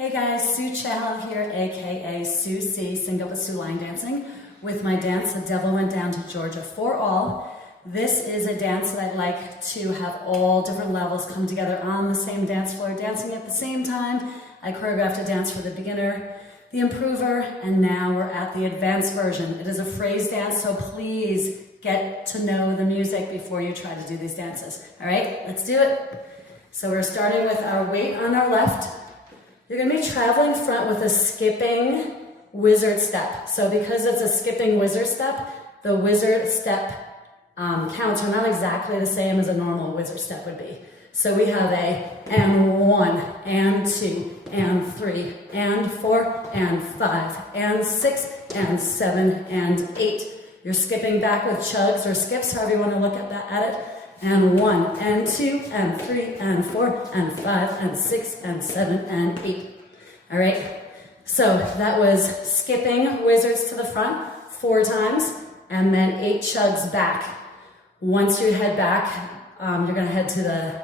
Hey guys, Sue Czechel here, aka Sue C, Sing Up with Sue line dancing with my dance, The Devil Went Down to Georgia for All. This is a dance that I like to have all different levels come together on the same dance floor, dancing at the same time. I choreographed a dance for the beginner, the improver, and now we're at the advanced version. It is a phrase dance, so please get to know the music before you try to do these dances. All right, let's do it. So we're starting with our weight on our left. You're going to be traveling front with a skipping wizard step. So because it's a skipping wizard step, the wizard step counts are not exactly the same as a normal wizard step would be. So we have a and 1, and 2, and 3, and 4, and 5, and 6, and 7, and 8. You're skipping back with chugs or skips, however you want to look at it. And 1, and 2, and 3, and 4, and 5, and 6, and 7, and 8. All right, so that was skipping wizards to the front 4 times, and then 8 chugs back. Once you head back, you're gonna head to the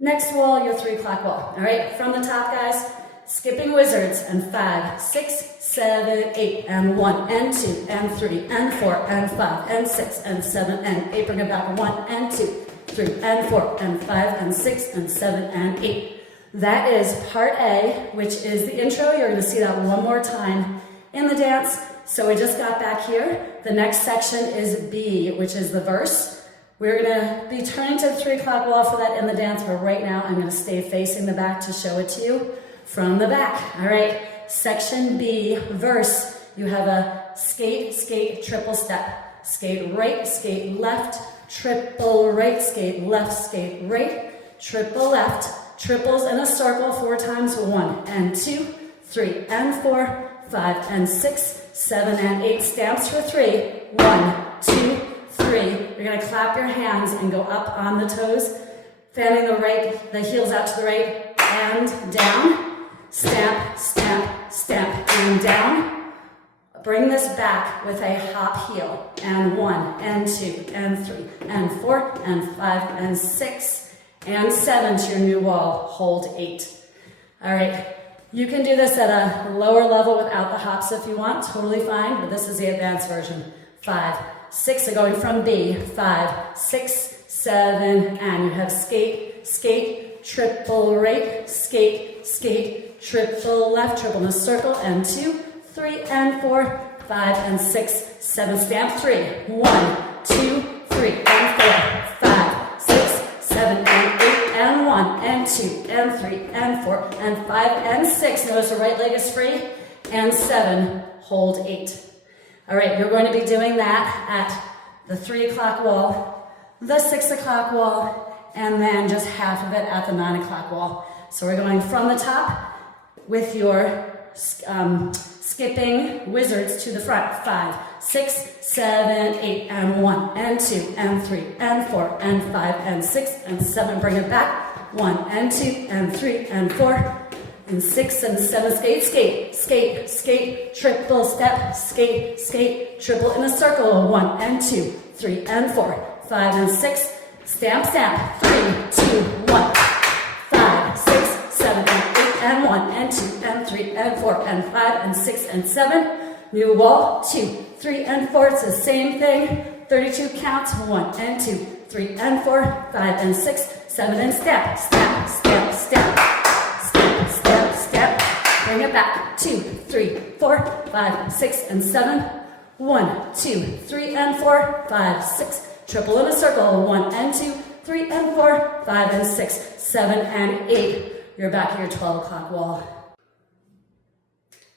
next wall, your 3 o'clock wall. All right, from the top, guys, skipping wizards, and 5, 6, 7, 8, and 1, and 2, and 3, and 4, and 5, and 6, and 7, and 8. Bring it back, 1, and 2, 3, and 4, and 5, and 6, and 7, and 8. That is part A, which is the intro. You're going to see that one more time in the dance. So we just got back here. The next section is B, which is the verse. We're going to be turning to the 3 o'clock wall for that in the dance, but right now I'm going to stay facing the back to show it to you from the back. All right, section B, verse. You have a skate, skate, triple step. Skate right, skate left, triple right, skate left, skate right, triple left, triples in a circle 4 times, 1, and 2, 3, and 4, 5, and 6, 7, and 8. Stamps for 3, 1, 2, 3. You're going to clap your hands and go up on the toes, fanning the heels out to the right, and down. Stamp, stamp, stamp, and down. Bring this back with a hop heel, and 1, and 2, and 3, and 4, and 5, and 6, and 7 to your new wall. Hold 8. All right, you can do this at a lower level without the hops if you want, totally fine, but this is the advanced version. 5, 6, so going from B, 5, 6, 7, and you have skate, skate, triple right, skate, skate, triple left, triple in a circle, and 2, 3, and 4, 5, and 6, 7, stamp 3, 1, 2, 3, and 4, 5, 6, 7, and 8, and 1, and 2, and 3, and 4, and 5, and 6. Notice the right leg is free, and 7, hold 8. All right, you're going to be doing that at the 3 o'clock wall, the 6 o'clock wall, and then just half of it at the 9 o'clock wall. So we're going from the top with your skipping wizards to the front. 5, 6, 7, 8, and 1, and 2, and 3, and 4, and 5, and 6, and 7. Bring it back. 1, and 2, and 3, and 4, and 6, and 7. Skate, skate, skate, skate, triple step, skate, skate, triple in a circle. 1, and 2, 3, and 4, 5, and 6. Stamp, stamp. 3, 2, 1. 5, 6, 7, and 8, and 1, and 2, and 3, and 4, and 5, and 6, and 7. New wall. 2, 3, and 4. It's the same thing. 32 counts. 1, and 2, 3, and 4, 5, and 6, 7, and step, step, step, step, step, step, step. Bring it back. 2, 3, 4, 5, 6, and 7. 1, 2, 3, and 4, 5, 6. Triple in a circle. 1, and 2, 3, and 4, 5, and 6, 7, and 8. You're back at your 12 o'clock wall.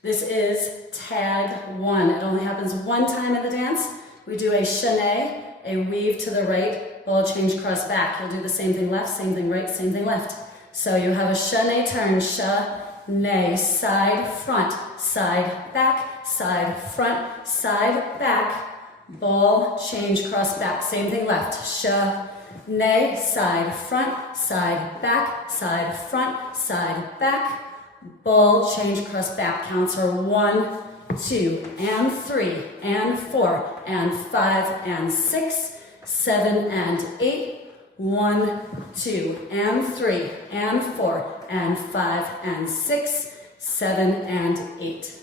This is tag 1. It only happens 1 time in the dance. We do a chaîné, a weave to the right, ball change, cross back. You'll do the same thing left, same thing right, same thing left. So you have a chaîné turn, chaîné, side, front, side, back, side, front, side, back, ball change, cross back. Same thing left, chaîné, side, front, side, back, side, front, side, back, ball change, cross back. Counts are 1, 2, and 3, and 4, and 5, and 6, 7, and 8, 1, 2, and 3, and 4, and 5, and 6, 7, and 8.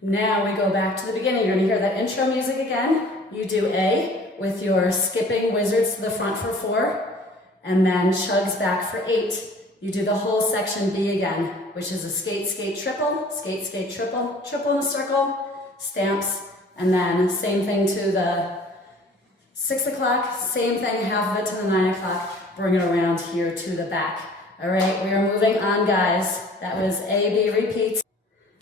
Now we go back to the beginning. You're gonna hear that intro music again. You do A with your skipping wizards to the front for 4, and then chugs back for 8. You do the whole section B again, which is a skate, skate, triple, skate, skate, triple, triple in a circle, stamps, and then same thing to the 6 o'clock, same thing, half of it to the 9 o'clock, bring it around here to the back. All right, we are moving on, guys. That was A, B repeats.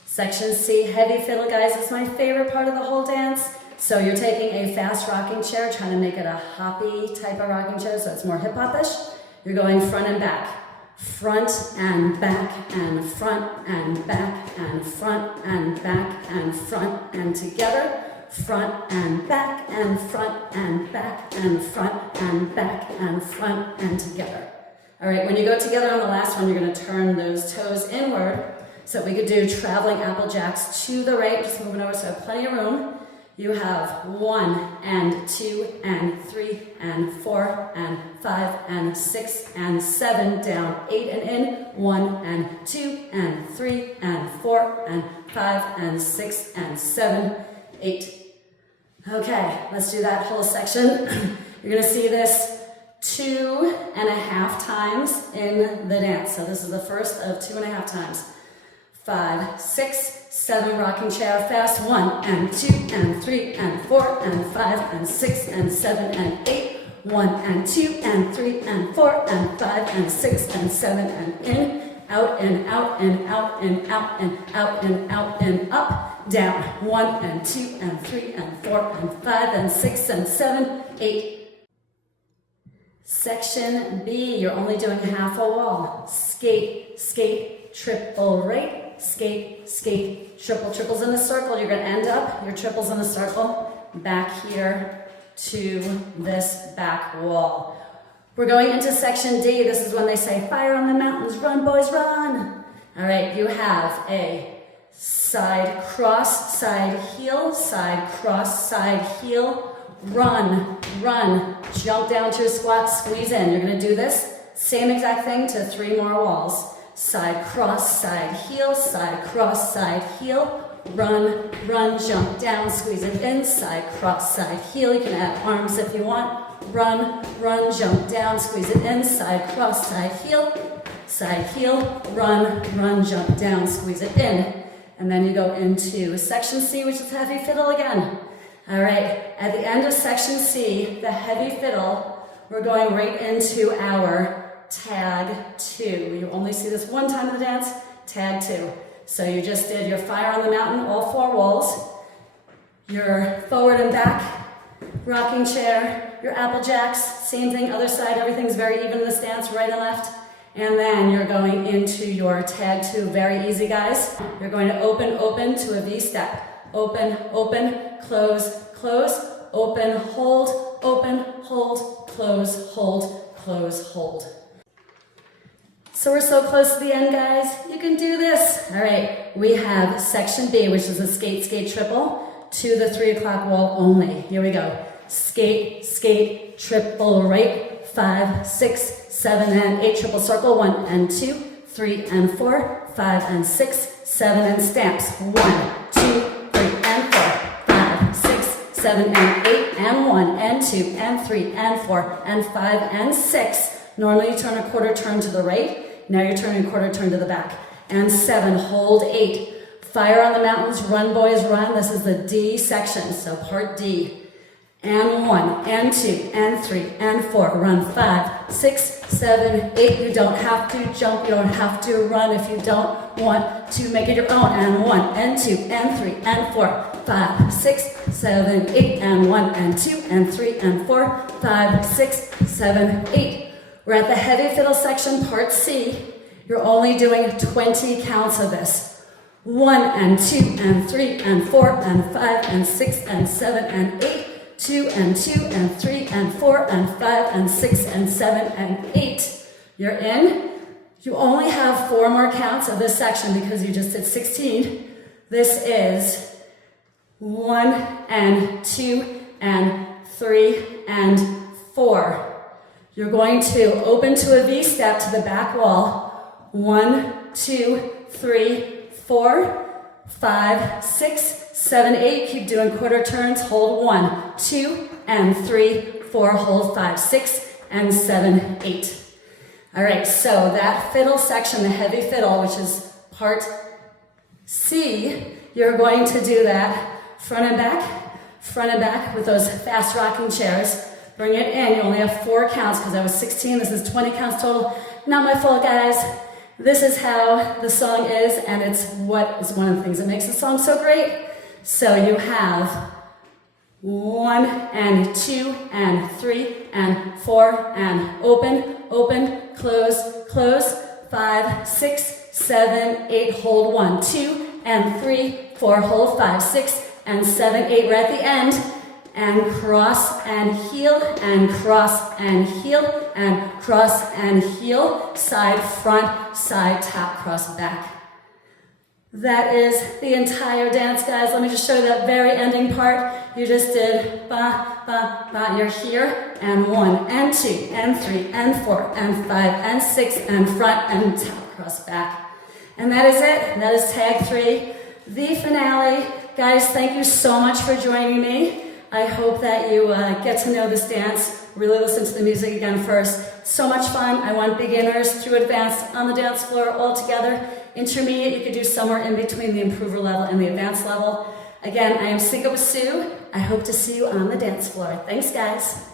Section C, heavy fiddle, guys, is my favorite part of the whole dance. So you're taking a fast rocking chair, trying to make it a hoppy type of rocking chair, so it's more hip-hop-ish. You're going front and back. Front and back and front and back and front and back and front and together. Front and back and front and back and front and back and front and together. All right, when you go together on the last one, you're gonna turn those toes inward. So we could do traveling apple jacks to the right, just moving over so I have plenty of room. You have 1 and 2 and 3 and 4 and 5 and 6 and 7 down, 8 and in, 1 and 2 and 3 and 4 and 5 and 6 and 7, 8. Okay, let's do that whole section. You're gonna see this 2.5 times in the dance. So this is the first of 2.5 times. 5, 6, 7, rocking chair fast, 1 and 2 and 3 and 4 and 5 and 6 and 7 and 8, 1 and 2 and 3 and 4 and 5 and 6 and 7 and in, out and out and out and out and out and out and up, down, 1 and 2 and 3 and 4 and 5 and 6 and 7, 8. Section B, you're only doing half a wall. Skate, skate, triple right, skate, skate, triple, triples in a circle. You're gonna end up your triples in a circle back here to this back wall. We're going into section D. This is when they say, fire on the mountains, run boys, run. All right, you have a side cross, side heel, side cross, side heel, run, run, jump down to a squat, squeeze in. You're gonna do this, same exact thing to 3 more walls. Side cross, side heel, side cross, side heel, run, run, jump down, squeeze it in, side cross, side heel. You can add arms if you want. Run, run, jump down, squeeze it in, side cross, side heel, run, run, jump down, squeeze it in. And then you go into section C, which is heavy fiddle again. All right, at the end of section C, the heavy fiddle, we're going right into our tag 2. You only see this one time in the dance, tag 2. So you just did your fire on the mountain, all 4 walls, your forward and back, rocking chair, your apple jacks, same thing, other side, everything's very even in this dance, right and left. And then you're going into your tag 2, very easy guys. You're going to open, open to a V step. Open, open, close, close, open, hold, close, hold, close, hold. So we're so close to the end, guys. You can do this. All right, we have section B, which is a skate, skate, triple to the 3 o'clock wall only. Here we go. Skate, skate, triple right, 5, 6, 7, and 8, triple circle, 1 and 2, 3 and 4, 5 and 6, 7 and stamps, 1, 2, 3 and 4, 5, 6, 7 and 8 and 1 and 2 and 3 and 4 and 5 and 6. Normally you turn a quarter turn to the right. Now you're turning a quarter turn to the back. And 7, hold 8. Fire on the mountains, run boys, run. This is the D section, so part D. And 1, and 2, and 3, and 4. Run 5, 6, 7, 8. You don't have to jump, you don't have to run if you don't want to make it your own. And 1, and 2, and 3, and 4. 5, 6, 7, 8, and 1, and 2, and 3, and 4. 5, 6, 7, 8. We're at the heavy fiddle section, part C. You're only doing 20 counts of this. 1 and 2 and 3 and 4 and 5 and 6 and 7 and 8. 2 and 2 and 3 and 4 and 5 and 6 and 7 and 8. You're in. You only have 4 more counts of this section because you just did 16. This is 1 and 2 and 3 and 4. You're going to open to a V step to the back wall. 1, 2, 3, 4, 5, 6, 7, 8. Keep doing quarter turns. Hold 1, 2, and 3, 4. Hold 5, 6, and 7, 8. All right, so that fiddle section, the heavy fiddle, which is part C, you're going to do that front and back with those fast rocking chairs. Bring it in. You only have 4 counts because I was 16. This is 20 counts total. Not my fault, guys. This is how the song is, and it's what is one of the things that makes the song so great. So you have 1 and 2 and 3 and 4 and open, open, close, close, 5, 6, 7, 8, hold 1, 2 and 3, 4, hold 5, 6 and 7, 8. We're at the end. And cross and heel, and cross and heel, and cross and heel, side, front, side, tap, cross, back. That is the entire dance, guys. Let me just show you that very ending part. You just did ba, ba, ba. You're here, and 1, and 2, and 3, and 4, and 5, and 6, and front, and tap, cross, back. And that is it. That is tag 3, the finale. Guys, thank you so much for joining me. I hope that you get to know this dance, really listen to the music again first. So much fun. I want beginners through advanced on the dance floor all together. Intermediate, you could do somewhere in between the improver level and the advanced level. Again, I am Cinco with Sue. I hope to see you on the dance floor. Thanks, guys.